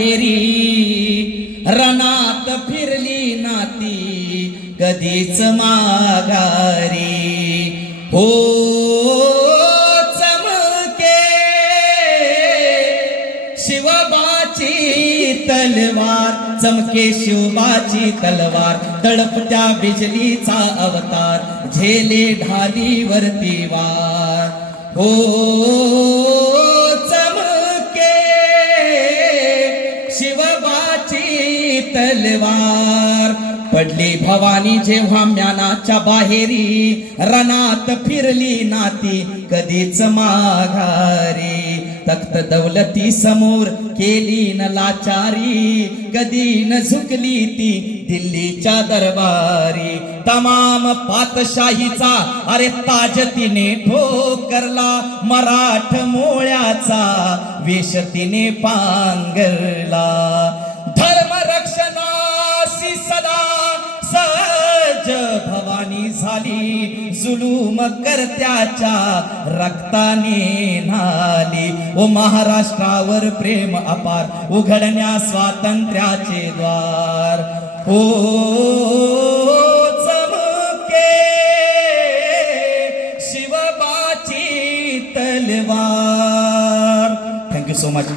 बाहेरी रणात फिरली नाती कधीच माघारी हो चमके शिवबाची तलवार चमके शिवबाची तलवार तळपत्या बिजलीचा अवतार झेले ढालीवरती वार हो चमके शिवबाची तलवार पडली भवानी जेव्हा म्यानाच्या बाहेरी रणात फिरली नाती कधीच माघारी तख्त दौलती समोर केली न लाचारी कधी न झुकली ती दिल्लीच्या दरबारी तमाम पातशाहीचा अरे ताज तिने ठोकरला मराठ मोळ्याचा वेश तिने पांघरला धर्म रक्षणासी सदा सज भवानी झाली जुलूम करत्याच्या रक्ताने न्हाली ओ महाराष्ट्रावर प्रेम अपार उघडण्या स्वातंत्र्याचे द्वार ओ चमके शिवबाची तलवार. Thank you so much.